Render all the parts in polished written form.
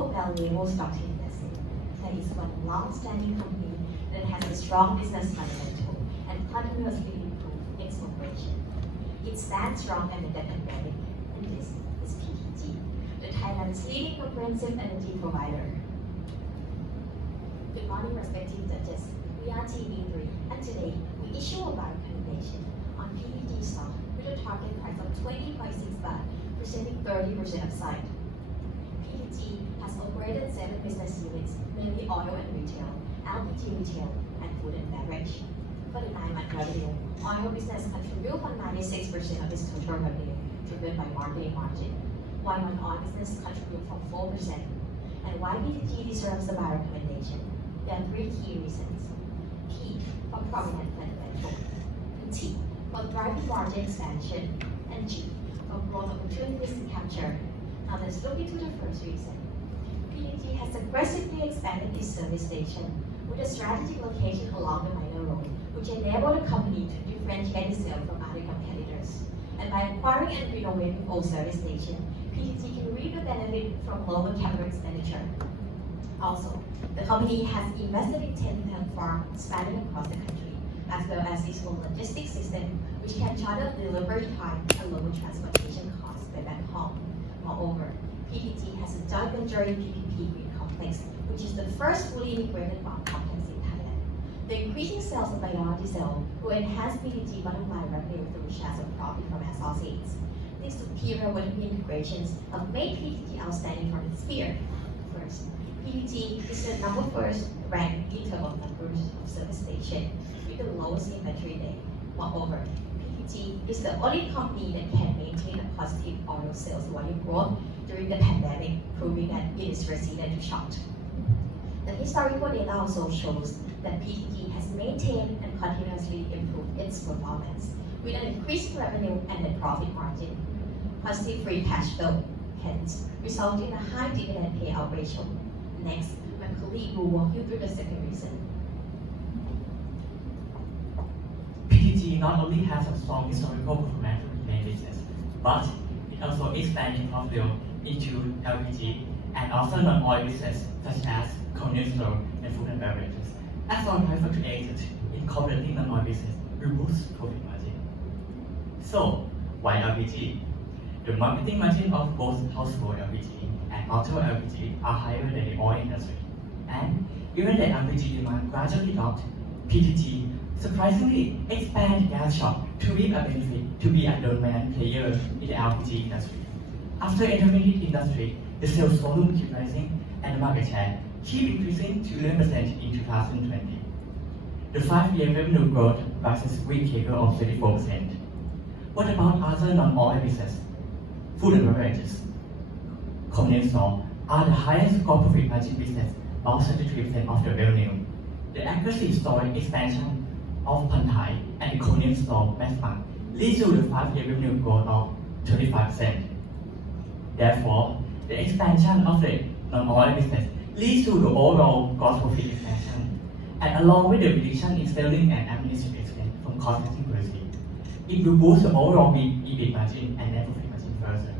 so valuable stock to invest in. That is one long-standing company that has a strong business fundamental and continuously improve its operation. It stands strong amid the pandemic, and this is PTG, the Thailand's leading comprehensive energy provider. Good morning, respected judges. We are TV3, and today we issue a buy recommendation on PTG stock with a target price of 20.6 baht, presenting 30% upside. PTG has operated 7 business units, mainly oil and retail, LPG retail, and food and beverage. For the 9-month revenue, oil business contributed for 96% of its total revenue, driven by marketing margin, while non-oil business contributed for 4%. And why PTG deserves the buy recommendation? There are 3 key reasons. P for prominent fundamental, T for driving margin expansion, and G for growth opportunities to capture. Now let's look into the first reason. PTG has aggressively expanded its service station with a strategic location along the minor road, which enabled the company to differentiate itself from other competitors. And by acquiring and renovating old service station, PTG can reap the benefit from lower capital expenditure. Also, the company has invested in 10 platforms spanning across the country, as well as its own logistics system, which can shorten delivery time and lower transportation costs by backhaul. Moreover, PTG has a joint venture in PPP Green Complex, which is the first fully integrated bond complex in Thailand. The increasing sales of biodiesel will enhance PTG bottom line revenue through shares of profit from associates. These superior vertical integrations have made PTG outstanding from its peer. First, PTG is the #1 ranked in terms of numbers of service stations with the lowest inventory day. Moreover, PTG is the only company that can maintain a positive oil sales volume growth during the pandemic, proving that it is resilient to shock. The historical data also shows that PTG has maintained and continuously improved its performance with an increased revenue and net profit margin, positive free cash flow, hence resulting in a high dividend payout ratio. Next, my colleague will walk you through the second reason. PTG not only has a strong historical performance in business, but it also expanded its portfolio into LPG and also non-oil business such as convenience store and food and beverages. As oil price fluctuated, incorporating non-oil business will boost profit margin. So, why LPG? The marketing margin of both household LPG and auto LPG are higher than the oil industry. And even the LPG demand gradually dropped, PTG surprisingly expanded gas shop to reap a benefit to be a dominant player in the LPG industry. After entering the industry, the sales volume keep rising and the market share keep increasing to 11% in 2020. The 5-year revenue growth versus weak CAGR of 34%. What about other non-oil business? Food and beverages, convenience store are the highest core profit margin business, about 33% of the revenue. The aggressive store expansion of Pantai and the convenience store Massmart leads to the 5-year revenue growth of 35%. Therefore, the expansion of the non-oil business leads to the overall gross profit expansion, and along with the reduction in selling and administrative expense from cost-cutting policy, it will boost the overall EBIT margin and net profit margin further.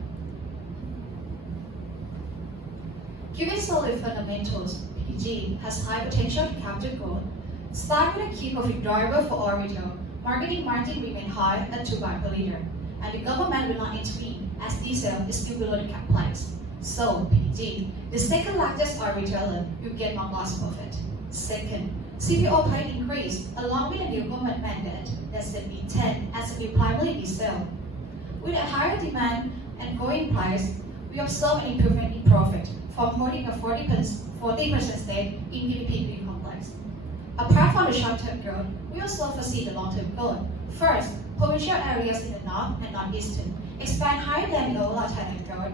Given solid fundamentals, PTG has high potential to capture growth. Starting with a key profit driver for oil retail, marketing margin remain high at 2 baht per liter, and the government will not intervene as diesel is still below the cap price. So, PTG, the second largest oil retailer, will get more gross profit. Second, CPO price increase along with a new government mandate that set B10 as a new primary diesel. With a higher demand and growing price, we observe an improvement in profit from holding a 40% stake in PPP Green Complex. Apart from the short-term growth, we also foresee the long-term growth. First, provincial areas in the north and northeastern expand higher than the overall Thailand growth.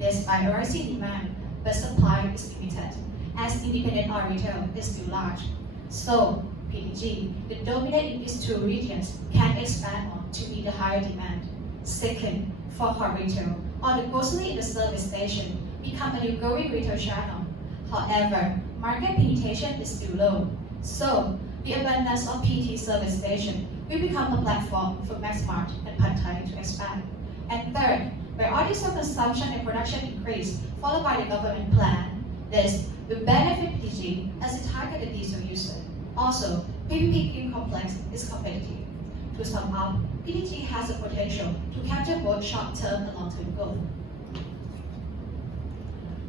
Despite rising demand, but supply is limited, as independent oil retail is still large. So, PTG, the dominant in these 2 regions, can expand on to meet the higher demand. Second, for hot retail, or the grocery in the service station, become a new growing retail channel. However, market penetration is still low. So, the abundance of PT service station will become the platform for Massmart and Pantai to expand. And third, where biodiesel consumption and production increase, followed by the government plan, This will benefit PTG as a targeted diesel user. Also, PPP Green Complex is competitive. To sum up, PTG has the potential to capture both short-term and long-term growth.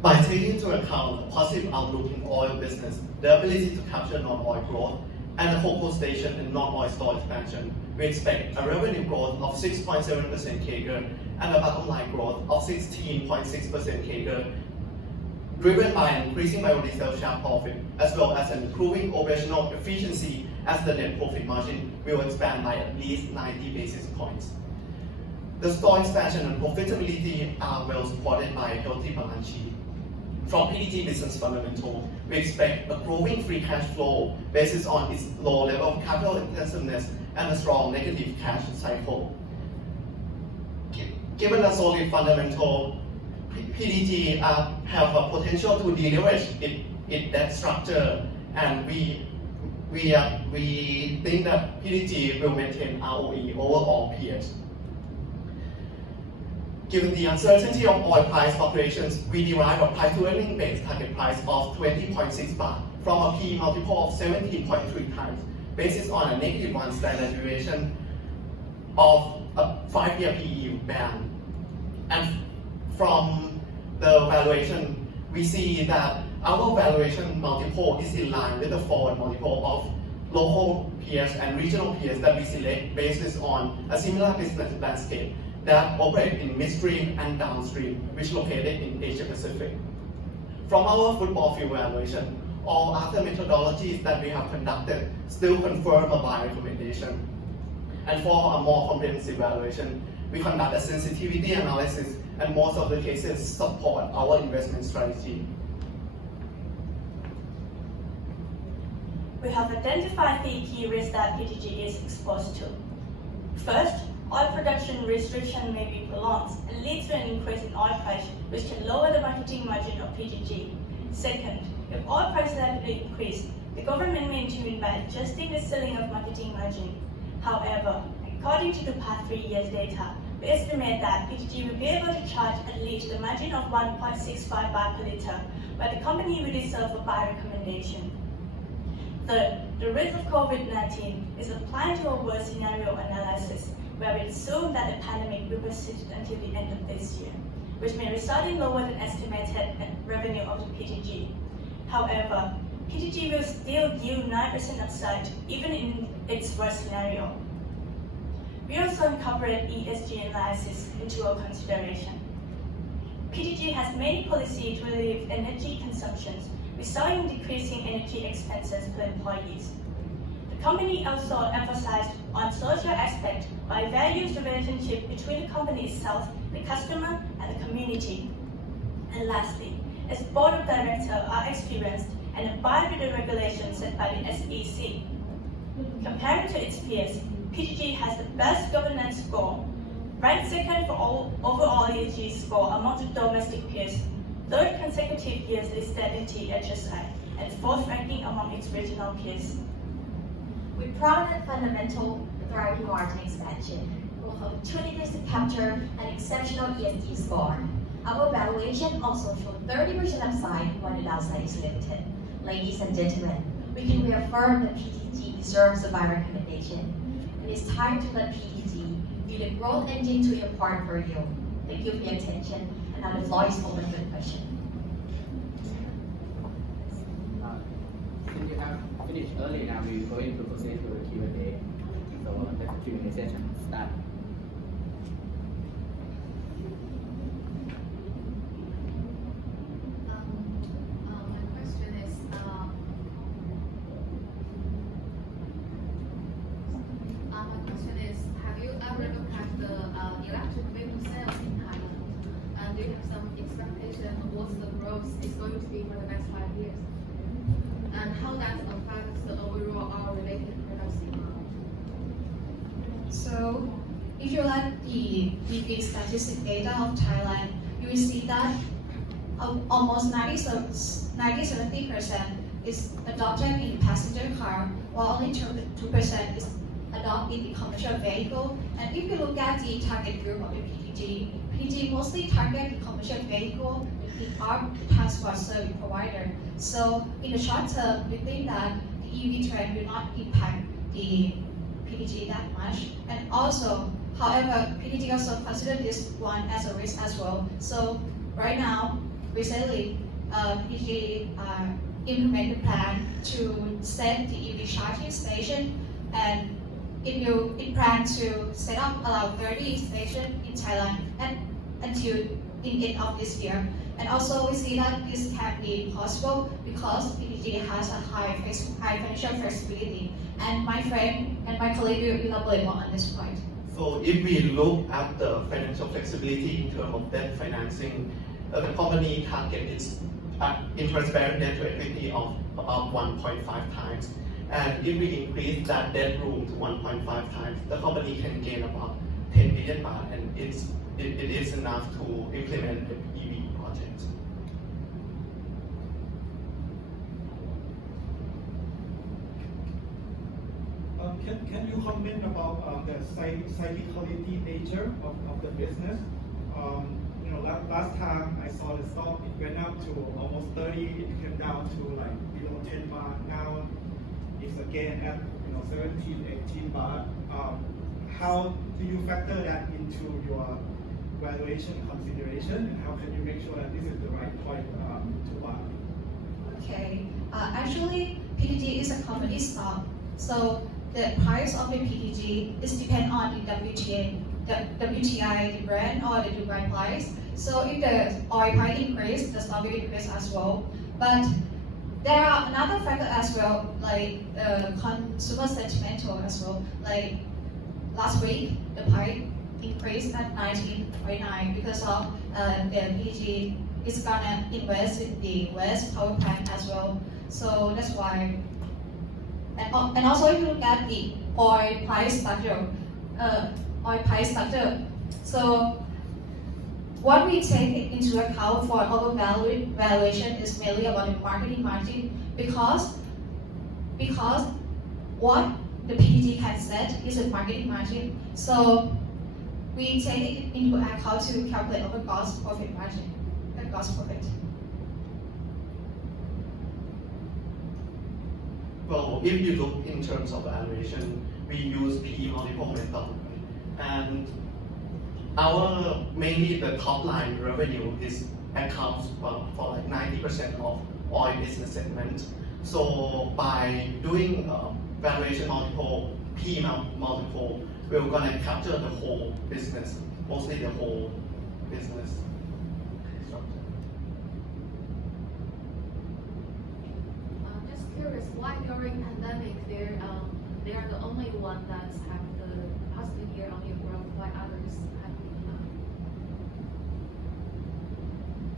By taking into account the positive outlook in oil business, the ability to capture non-oil growth, and the focus station in non-oil store expansion, we expect a revenue growth of 6.7% CAGR and a bottom line growth of 16.6% CAGR, driven by an increasing biodiesel share profit, as well as an improving operational efficiency as the net profit margin will expand by at least 90 basis points. The store expansion and profitability are well supported by a healthy balance sheet. From PTG business fundamental, we expect a growing free cash flow based on its low level of capital intensiveness and a strong negative cash cycle. Given the solid fundamental, PTG have a potential to deleverage its debt structure, and we think that PTG will maintain ROE over all peers. Given the uncertainty of oil price fluctuations, we derive a price-to-earnings based target price of 20.6 baht from a P multiple of 17.3 times, based on a -1 standard deviation of a 5-year PE band. And from the valuation, we see that our valuation multiple is in line with the forward multiple of local peers and regional peers that we select based on a similar business landscape that operate in midstream and downstream, which located in Asia Pacific. From our football field valuation, all other methodologies that we have conducted still confirm a buy recommendation. And for a more comprehensive valuation, we conduct a sensitivity analysis, and most of the cases support our investment strategy. We have identified the key risks that PTG is exposed to. First, oil production restriction may be prolonged and lead to an increase in oil price, which can lower the marketing margin of PTG. Second, if oil prices rapidly increase, the government may intervene by adjusting the ceiling of marketing margin. However, according to the past 3 years' data, we estimate that PTG will be able to charge at least a margin of 1.65 baht per liter, where the company will deserve a buy recommendation. Third, the risk of COVID-19 is applied to a worst scenario analysis, where we assume that the pandemic will persist until the end of this year, which may result in lower than estimated revenue of the PTG. However, PTG will still yield 9% upside, even in its worst scenario. We also incorporate ESG analysis into our consideration. PTG has many policies to relieve energy consumptions, resulting in decreasing energy expenses per employees. The company also emphasized on social aspect by values the relationship between the company itself, the customer, and the community. And lastly, its board of directors are experienced and abide with the regulations set by the SEC. Compared to its peers, PTG has the best governance score, ranked second for overall ESG score among the domestic peers, third consecutive years listed in THSI, and fourth ranking among its regional peers. We're proud that fundamental thriving margin expansion will have opportunities to capture an exceptional ESG score. Our valuation also showed 30% upside when the downside is limited. Ladies and gentlemen, we can reaffirm that PTG deserves a buy recommendation. It is time to let PTG be the growth engine to your portfolio. Thank you for your attention, and now the floor is open for the question. Since you have finished early, now we're going to proceed to the Q&A. So let the Q&A session start. My question is, have you ever looked at the electric vehicle sales in Thailand? And do you have some expectation of what the growth is going to be for the next 5 years? And how that affects the overall oil-related products demand? So, if you look at the weekly statistic data of Thailand, you will see that almost 90-70% is adopted in passenger car, while only 2% is adopted in the commercial vehicle. And if you look at the target group of the PTG mostly target the commercial vehicle with are transport service provider. So in the short term, we think that the EV trend will not impact the PTG that much. And also, however, PTG also consider this one as a risk as well. So right now, recently, PTG implemented a plan to set the EV charging station, and it plans to set up around 30 stations in Thailand and until the end of this year. And also we see that this can be possible because PTG has a high financial flexibility. And my friend and my colleague will elaborate more on this point. So if we look at the financial flexibility in terms of debt financing, the company target its interest-bearing debt to equity of about 1.5 times. And if we increase that debt room to 1.5 times, the company can gain about 10 billion baht, and it is enough to implement the EV project. Can you comment about the cyclicality nature of the business? Last time I saw the stock, it went up to almost 30, it came down to like below 10 baht. Now it's again at 17, 18 baht. How do you factor that into your valuation consideration, and how can you make sure that this is the right point to buy? Okay, actually PTG is a company stock, so the price of the PTG is depend on the WTI, the Brent or the Dubai price. So if the oil price increase, the stock will increase as well. But there are another factor as well, like consumer sentimental as well. Like last week, the price increased at 19.9 because of the PTG is gonna invest in the West power plant as well. So that's why. And also if you look at the oil price structure, so what we take into account for our valuation is mainly about the marketing margin because what the PTG can set is a marketing margin. So we take it into account to calculate our gross profit margin, the gross profit. Well, if you look in terms of valuation, we use PE multiple method, and our mainly the top line revenue is accounts for like 90% of oil business segment. So by doing valuation multiple, PE multiple, we're gonna capture the whole business, mostly the whole business structure. Just curious, why during pandemic they are the only one that have the positive year-on-year growth, while others have declined?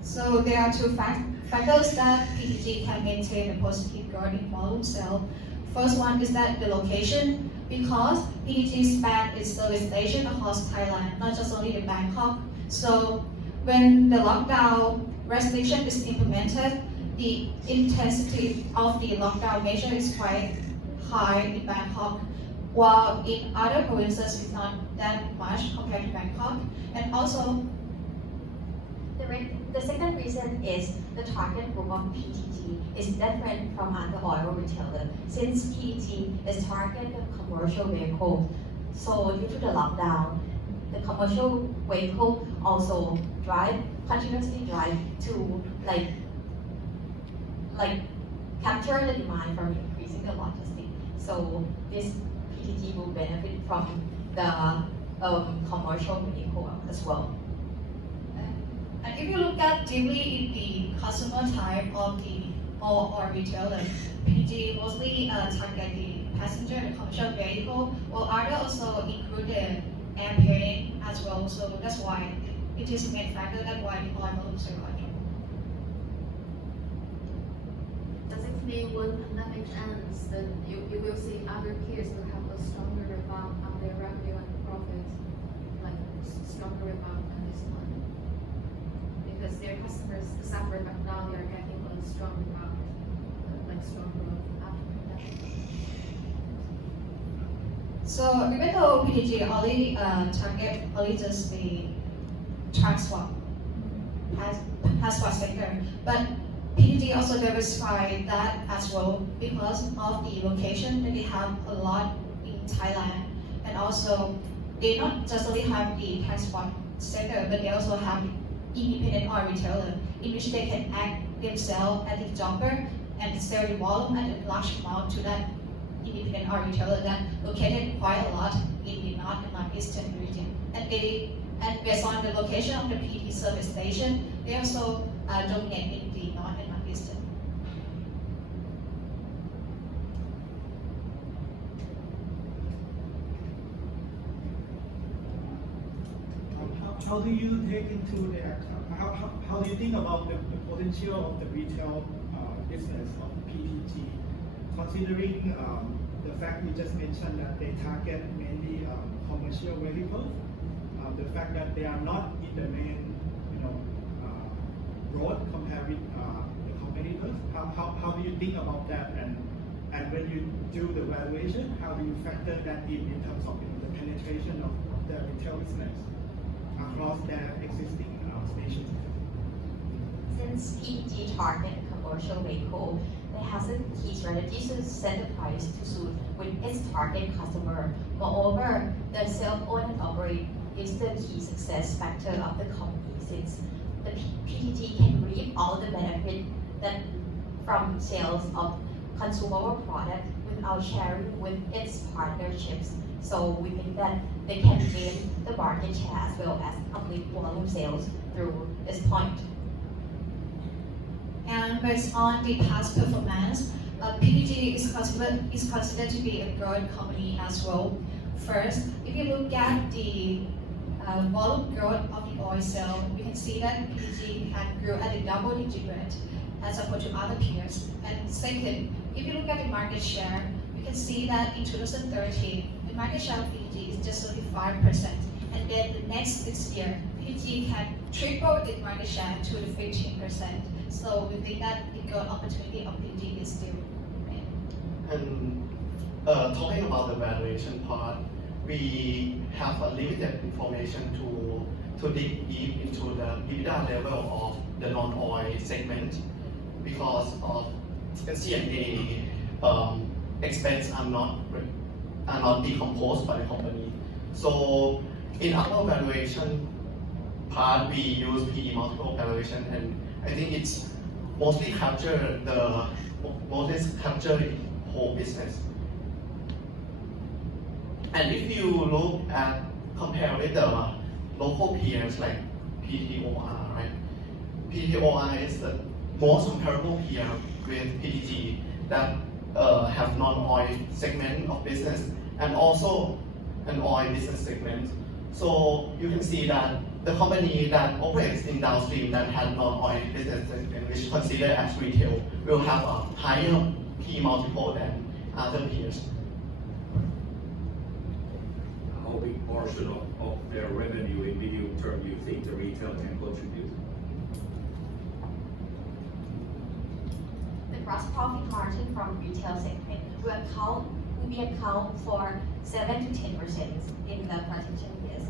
So there are two factors that PTG can maintain a positive growth in volume sale. First one is that the location, because PTG spans its service station across Thailand, not just only in Bangkok. So when the lockdown restriction is implemented, the intensity of the lockdown measure is quite high in Bangkok, while in other provinces it's not that much compared to Bangkok. And also, The second reason is the target group of PTG is different from other oil retailer since PTG is targeted commercial vehicle. So due to the lockdown, the commercial vehicle also continuously drive to like capture the demand from increasing the logistics. So this PTG will benefit from the commercial vehicle as well. and if you look at deeply in the customer type of the or retailer, PTG mostly target the passenger and commercial vehicle, while other also include the airplane as well. So that's why it is a main factor that why the oil volume is control. Does it mean when pandemic ends, then you will see other peers will have a stronger rebound on their revenue and profit, like stronger rebound than this one? Because their customers suffered, but now they are getting a strong rebound, like strong growth after pandemic. So even though PTG only target only just the transport transport sector. But PTG also diversified that as well because of the location that they have a lot in Thailand, and also they not just only have the transport sector, but they also have independent oil retailer in which they can act themselves as a jumper and sell the volume at a large amount to that independent oil retailer that located quite a lot in the north and northeastern region. And based on the location of the PT service station, they also dominate in the north and northeastern. How do you take into the how do you think about the potential of the retail business of PTG, considering the fact you just mentioned that they target mainly commercial vehicles, the fact that they are not in the main road compared with the competitors. How do you think about that, and when you do the valuation, how do you factor that in terms of the penetration of the retail business across their existing stations? Since PTG target commercial vehicle, it has a key strategy to set the price to suit with its target customer. Moreover, the self-owned and operate is the key success factor of the company, since the PTG can reap all the benefit that from sales of consumable product without sharing with its partnerships. So we think that they can gain the market share as well as complete volume sales through this point. And based on the past performance, PTG is considered to be a growth company as well. First, if you look at the volume growth of the oil sale, we can see that PTG can grow at a double-digit rate as opposed to other peers. And second, if you look at the market share, we can see that in 2013, the market share of PTG is just only 5%. And then the next 6 years, PTG can triple its market share to the 15%. So we think that the growth opportunity of PTG is still remain. And talking about the valuation part, we have a limited information to dig deep into the EBITDA level of the non-oil segment because of SG&A expense are not decomposed by the company. So in our valuation part, we use PE multiple valuation, and I think it's mostly capture the whole business. And if you look at compare with the local peers like PTOR, right? PTOR is the most comparable peer with PTG that have non-oil segment of business and also an oil business segment. So you can see that the company that operates in downstream that has non-oil business segment, which is considered as retail, will have a higher P multiple than other peers. How big portion of their revenue in medium term do you think the retail can contribute? The gross profit margin from retail segment will be account for 7 to 10% in the potential years.